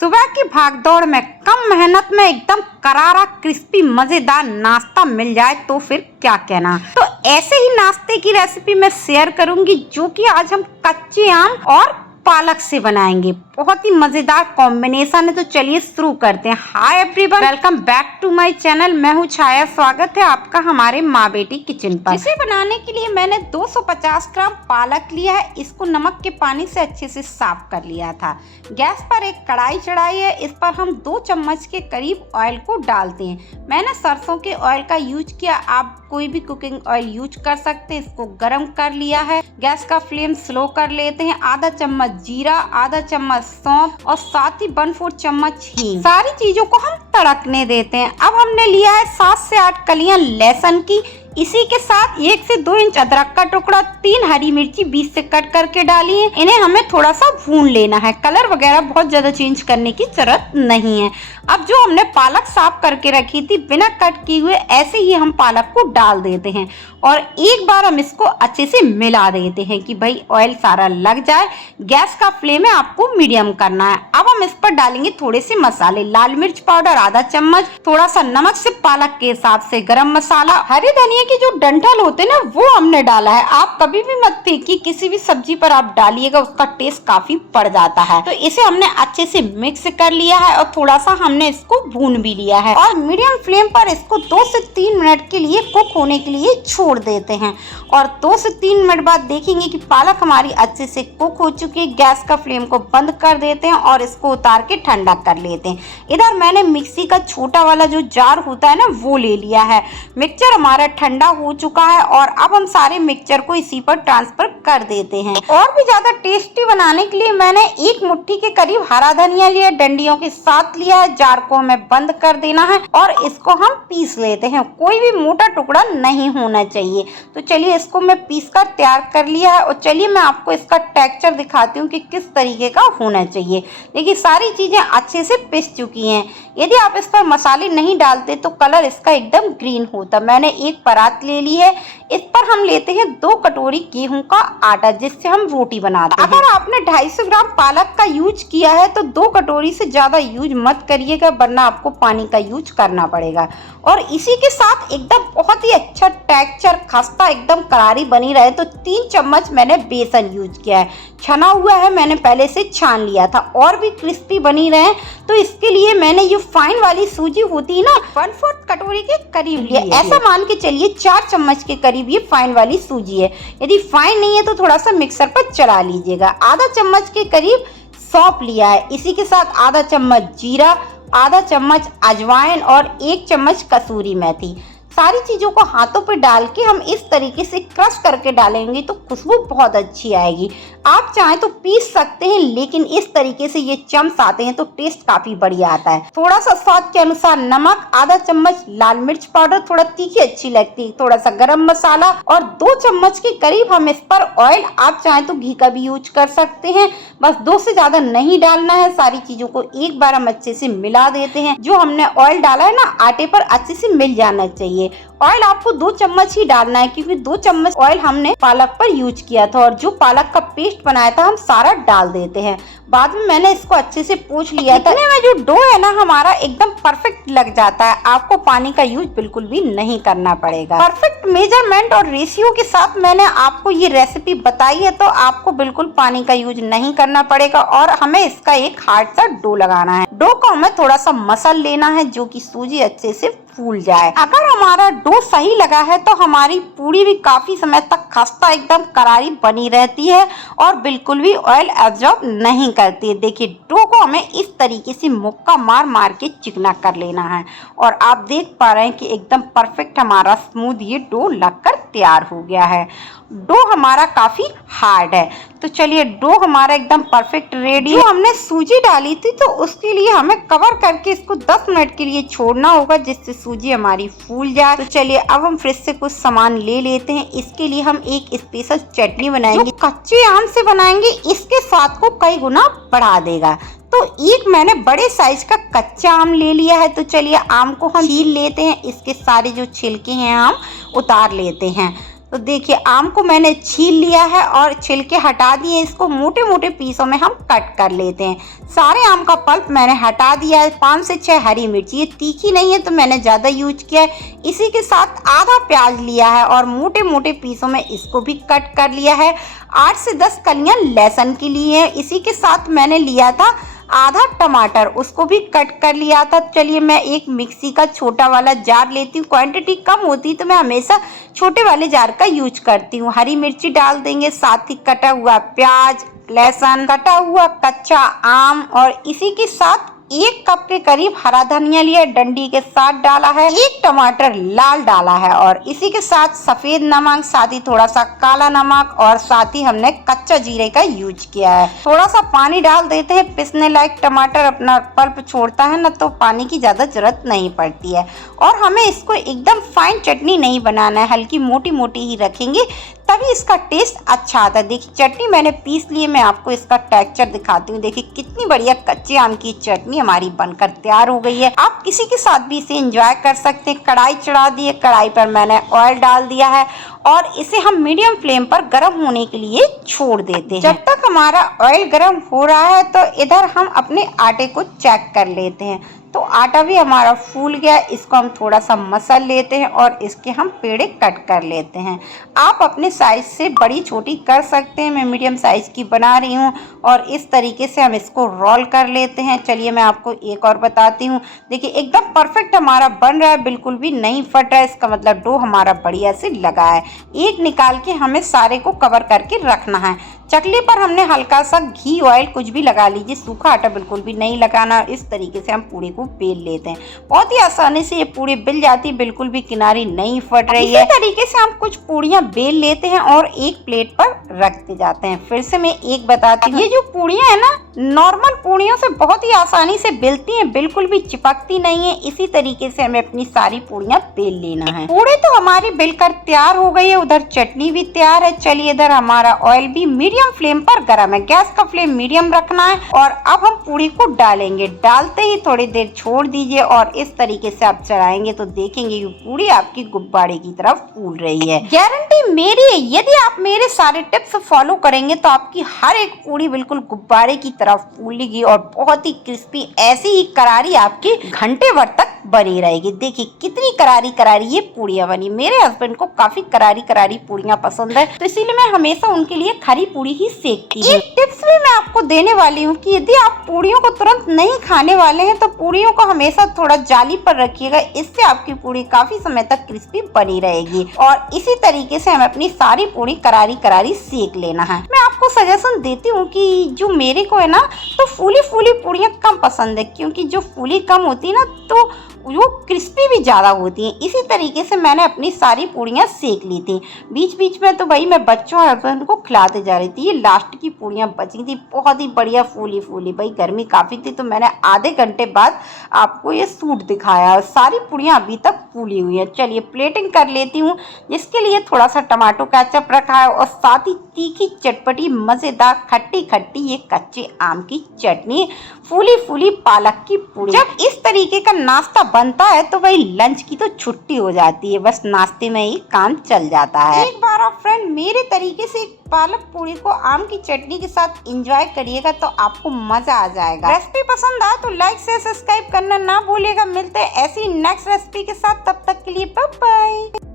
सुबह की भागदौड़ में कम मेहनत में एकदम करारा क्रिस्पी मजेदार नाश्ता मिल जाए तो फिर क्या कहना। तो ऐसे ही नाश्ते की रेसिपी मैं शेयर करूंगी जो कि आज हम कच्चे आम और पालक से बनाएंगे। बहुत ही मजेदार कॉम्बिनेशन है। तो चलिए शुरू करते हैं। Hi everyone, welcome back to my channel. मैं हूँ छाया। स्वागत है आपका हमारे माँ बेटी किचन पर। इसे बनाने के लिए मैंने 250 ग्राम पालक लिया है। इसको नमक के पानी से अच्छे से साफ कर लिया था। गैस पर एक कढ़ाई चढ़ाई है। इस पर हम 2 चम्मच के करीब ऑयल को डालते हैं। मैंने सरसों के ऑयल का यूज किया, आप कोई भी कुकिंग ऑयल यूज कर सकते हैं। इसको गर्म कर लिया है। गैस का फ्लेम स्लो कर लेते हैं। आधा चम्मच जीरा, आधा चम्मच सौंफ और साथ ही 1/4 चम्मच हींग। सारी चीजों को हम तड़कने देते हैं। अब हमने लिया है 7 से 8 कलियां लहसुन की। इसी के साथ 1 से 2 इंच अदरक का टुकड़ा, 3 हरी मिर्ची बीच से कट करके डाली है। इन्हें हमें थोड़ा सा भून लेना है। कलर वगैरह बहुत ज्यादा चेंज करने की जरूरत नहीं है। अब जो हमने पालक साफ करके रखी थी बिना कट किए हुए, ऐसे ही हम पालक को डाल देते हैं और एक बार हम इसको अच्छे से मिला देते हैं कि भाई ऑयल सारा लग जाए। गैस का फ्लेम है आपको मीडियम करना है। अब हम इस पर डालेंगे थोड़े से मसाले। लाल मिर्च पाउडर आधा चम्मच, थोड़ा सा नमक से पालक के हिसाब से, गरम मसाला, हरे धनिया के जो डंठल होते हैं ना वो हमने डाला है। आप कभी भी मत फेंकिए, किसी भी सब्जी पर आप डालिएगा, उसका टेस्ट काफी बढ़ जाता है। तो इसे हमने अच्छे से मिक्स कर लिया है और थोड़ा सा हमने इसको भून भी लिया है और मीडियम फ्लेम पर इसको 2 से 3 मिनट के लिए कुक होने के लिए छोड़ देते हैं। और 2 से 3 मिनट बाद देखेंगे कि पालक हमारी अच्छे से कुक हो चुकी है। गैस का फ्लेम को बंद कर देते हैं और इसको उतार के ठंडा कर लेते हैं। इधर मैंने मिक्सी का छोटा वाला जो जार होता है ना वो ले लिया है। मिक्सचर हमारा ठंडा हो चुका है और अब हम सारे मिक्सचर को इसी पर ट्रांसफर कर देते हैं। और भी ज्यादा टेस्टी बनाने के लिए मैंने 1 मुट्ठी के करीब हरा धनिया लिया, डंडियों के साथ लिया है। जार को हमें बंद कर देना है और इसको हम पीस लेते हैं। कोई भी मोटा टुकड़ा नहीं होना चाहिए। तो चलिए इसको मैं पीस कर तैयार कर लिया है और चलिए मैं आपको इसका टेक्सचर दिखाती हूँ कि किस तरीके का होना चाहिए। देखिए सारी चीजें अच्छे से पिस चुकी हैं। यदि आप इस पर मसाले नहीं डालते तो कलर इसका एकदम ग्रीन होता। मैंने एक परात ले ली है। इस पर हम लेते हैं 2 कटोरी गेहूं का आटा जिससे हम रोटी बनाते हैं। अगर आपने 250 ग्राम पालक का यूज किया है तो 2 कटोरी से ज्यादा यूज मत करिएगा, वरना आपको पानी का यूज करना पड़ेगा। और इसी के साथ एकदम बहुत ही अच्छा टेक्सचर, खस्ता एकदम करारी बनी रहे तो 3 चम्मच मैंने बेसन यूज किया है। छना हुआ है, मैंने पहले से छान लिया था। और भी क्रिस्पी बनी रहे तो इसके लिए मैंने ये फाइन वाली सूजी होती है ना, 1/4 कटोरी के करीब लिया। ऐसा मान के चलिए 4 चम्मच के करीब ये फाइन वाली सूजी है। यदि फाइन नहीं है तो थोड़ा सा मिक्सर पर चला लीजिएगा। आधा चम्मच के करीब सौंफ लिया है। इसी के साथ आधा चम्मच जीरा, आधा चम्मच अजवाइन और 1 चम्मच कसूरी मेथी। सारी चीजों को हाथों पे डाल के हम इस तरीके से क्रश करके डालेंगे तो खुशबू बहुत अच्छी आएगी। आप चाहें तो पीस सकते हैं, लेकिन इस तरीके से ये चम्स आते हैं तो टेस्ट काफी बढ़िया आता है। थोड़ा सा स्वाद के अनुसार नमक, आधा चम्मच लाल मिर्च पाउडर, थोड़ा तीखी अच्छी लगती है, थोड़ा सा गरम मसाला और 2 चम्मच के करीब हम इस पर ऑयल, आप चाहें तो घी का भी यूज कर सकते हैं। बस 2 से ज्यादा नहीं डालना है। सारी चीजों को एक बार हम अच्छे से मिला देते हैं। जो हमने ऑयल डाला है ना आटे पर अच्छे से मिल जाना चाहिए। ऑयल आपको 2 चम्मच ही डालना है क्योंकि 2 चम्मच ऑयल हमने पालक पर यूज किया था और जो पालक का पेस्ट बनाया था हम सारा डाल देते हैं। बाद में मैंने इसको अच्छे से पोंछ लिया था। इतने में जो डो है ना हमारा एकदम परफेक्ट लग जाता है। आपको पानी का यूज बिल्कुल भी नहीं करना पड़ेगा। परफेक्ट मेजरमेंट और रेशियो के साथ मैंने आपको ये रेसिपी बताई है तो आपको बिल्कुल पानी का यूज नहीं करना पड़ेगा और हमें इसका एक हार्ड सा डो लगाना है। डो को हमें थोड़ा सा मसल लेना है जो कि सूजी अच्छे से फूल जाए। अगर हमारा डो सही लगा है तो हमारी पूरी भी काफी समय तक खस्ता एकदम करारी बनी रहती है और बिल्कुल भी ऑयल एब्जॉर्ब नहीं करती है। देखिए डो को हमें इस तरीके से मुक्का मार मार के चिकना कर लेना है और आप देख पा रहे हैं कि एकदम परफेक्ट हमारा स्मूथ ये डो लगकर तैयार हो गया है। डो हमारा काफी हार्ड है। तो चलिए डो हमारा एकदम परफेक्ट रेडी है। हमने सूजी डाली थी तो उसके लिए हमें कवर करके इसको 10 मिनट के लिए छोड़ना होगा जिससे सूजी हमारी फूल जाए। तो चलिए अब हम फ्रिज से कुछ सामान ले लेते हैं। इसके लिए हम एक स्पेशल चटनी बनाएंगे जो कच्चे आम से बनाएंगे। इसके स्वाद को कई गुना बढ़ा देगा। तो एक मैंने बड़े साइज का कच्चा आम ले लिया है। तो चलिए आम को हम छील लेते हैं। इसके सारे जो छिलके हैं हम उतार लेते हैं। तो देखिए आम को मैंने छील लिया है और छिलके हटा दिए, इसको मोटे मोटे पीसों में हम कट कर लेते हैं। सारे आम का पल्प मैंने हटा दिया है। 5 से 6 हरी मिर्ची, ये तीखी नहीं है तो मैंने ज़्यादा यूज किया है। इसी के साथ आधा प्याज लिया है और मोटे मोटे पीसों में इसको भी कट कर लिया है। 8 से 10 कलियां लहसुन की ली है। इसी के साथ मैंने लिया था आधा टमाटर, उसको भी कट कर लिया था। चलिए मैं एक मिक्सी का छोटा वाला जार लेती हूँ, क्वांटिटी कम होती तो मैं हमेशा छोटे वाले जार का यूज करती हूँ। हरी मिर्ची डाल देंगे, साथ ही कटा हुआ प्याज, लहसुन, कटा हुआ कच्चा आम और इसी के साथ 1 कप के करीब हरा धनिया लिया, डंडी के साथ डाला है। 1 टमाटर लाल डाला है और इसी के साथ सफेद नमक, साथ ही थोड़ा सा काला नमक और साथ ही हमने कच्चा जीरे का यूज किया है। थोड़ा सा पानी डाल देते हैं, पिसने लायक टमाटर अपना पल्प छोड़ता है ना, तो पानी की ज्यादा जरूरत नहीं पड़ती है। और हमें इसको एकदम फाइन चटनी नहीं बनाना है, हल्की मोटी मोटी ही रखेंगे तभी इसका टेस्ट अच्छा आता है। देखिए चटनी मैंने पीस ली है, मैं आपको इसका टेक्सचर दिखाती हूँ। देखिए कितनी बढ़िया कच्चे आम की चटनी हमारी बनकर तैयार हो गई है। आप किसी के साथ भी इसे एंजॉय कर सकते हैं। कढ़ाई चढ़ा दी है, कढ़ाई पर मैंने ऑयल डाल दिया है और इसे हम मीडियम फ्लेम पर गर्म होने के लिए छोड़ देते हैं। जब तक हमारा ऑयल गर्म हो रहा है तो इधर हम अपने आटे को चेक कर लेते हैं। तो आटा भी हमारा फूल गया, इसको हम थोड़ा सा मसल लेते हैं और इसके हम पेड़े कट कर लेते हैं। आप अपने साइज से बड़ी छोटी कर सकते हैं, मैं मीडियम साइज की बना रही हूँ और इस तरीके से हम इसको रोल कर लेते हैं। चलिए मैं आपको एक और बताती हूँ। देखिए एकदम परफेक्ट हमारा बन रहा है, बिल्कुल भी नहीं फट रहा है, इसका मतलब डो हमारा बढ़िया से लगा है। एक निकाल के हमें सारे को कवर करके रखना है। चकली पर हमने हल्का सा घी ऑयल कुछ भी लगा लीजिए, सूखा आटा बिल्कुल भी नहीं लगाना। इस तरीके से हम पूड़ी को बेल लेते हैं, बहुत ही आसानी से ये पूड़ी बेल जाती है, बिल्कुल भी किनारी नहीं फट रही है। इसी तरीके से हम कुछ पूड़ियाँ बेल लेते हैं और एक प्लेट पर रखते जाते हैं। फिर से मैं एक बताती हूँ, ये जो पूड़ियाँ है ना नॉर्मल पूड़ियों से बहुत ही आसानी से बेलती हैं, बिल्कुल भी चिपकती नहीं है। इसी तरीके से हमें अपनी सारी पूड़ियाँ बेल लेना है। पूड़ी तो हमारी बेलकर तैयार हो गई है, उधर चटनी भी तैयार है। चलिए इधर हमारा ऑयल भी मीडियम फ्लेम पर गरम है, गैस का फ्लेम मीडियम रखना है। और अब हम पूड़ी को डालेंगे, डालते ही थोड़ी देर छोड़ दीजिए और इस तरीके से आप चलाएंगे तो देखेंगे कि पूड़ी आपकी गुब्बारे की तरफ फूल रही है। गारंटी मेरी है, यदि आप मेरे सारे टिप्स फॉलो करेंगे तो आपकी हर एक पूड़ी बिल्कुल गुब्बारे की तरफ फूलेगी और बहुत ही क्रिस्पी, ऐसी ही करारी आपकी घंटे भर तक बनी रहेगी। देखिए कितनी करारी करारी ये पूड़ियाँ बनी। मेरे हस्बैंड को काफी करारी करारी पूड़ियाँ पसंद है, तो इसीलिए मैं हमेशा उनके लिए खरी पूड़ी ही सेकती हूँ। एक टिप्स भी मैं आपको देने वाली हूँ कि यदि आप पूड़ियों को तुरंत नहीं खाने वाले हैं तो पूड़ियों को हमेशा थोड़ा जाली पर रखिएगा, इससे आपकी पूड़ी काफी समय तक क्रिस्पी बनी रहेगी। और इसी तरीके से हमें अपनी सारी पूड़ी करारी करारी सेक लेना है। मैं आपको सजेशन देती हूँ कि जो मेरे को है ना तो फूली फूली पूड़ियाँ कम पसंद है, क्योंकि जो फूली कम होती है ना तो वो क्रिस्पी भी ज़्यादा होती हैं। इसी तरीके से मैंने अपनी सारी पूड़ियाँ सेक ली थी। बीच बीच में तो भाई मैं बच्चों और हस्बैंड को खिलाते जा रही थी। ये लास्ट की पूड़ियाँ बची थी, बहुत ही बढ़िया फूली फूली। भाई गर्मी काफ़ी थी तो मैंने आधे घंटे बाद आपको ये सूट दिखाया और सारी पूड़ियाँ अभी तक फूली हुई हैं। चलिए प्लेटिंग कर लेती हूँ, जिसके लिए थोड़ा सा टमाटो केचप रखा है और साथ ही तीखी चटपटी मज़ेदार खट्टी खट्टी ये कच्चे आम की चटनी, फूली फूली पालक की पूड़ी। जब इस तरीके का नाश्ता बनता है तो भाई लंच की तो छुट्टी हो जाती है, बस नाश्ते में ही काम चल जाता है। एक बार आप फ्रेंड मेरे तरीके से पालक पूड़ी को आम की चटनी के साथ एंजॉय करिएगा तो आपको मजा आ जाएगा। रेसिपी पसंद आए तो लाइक से सब्सक्राइब करना ना भूलिएगा। मिलते हैं ऐसी नेक्स्ट रेसिपी के साथ, तब तक के लिए बाय बाय।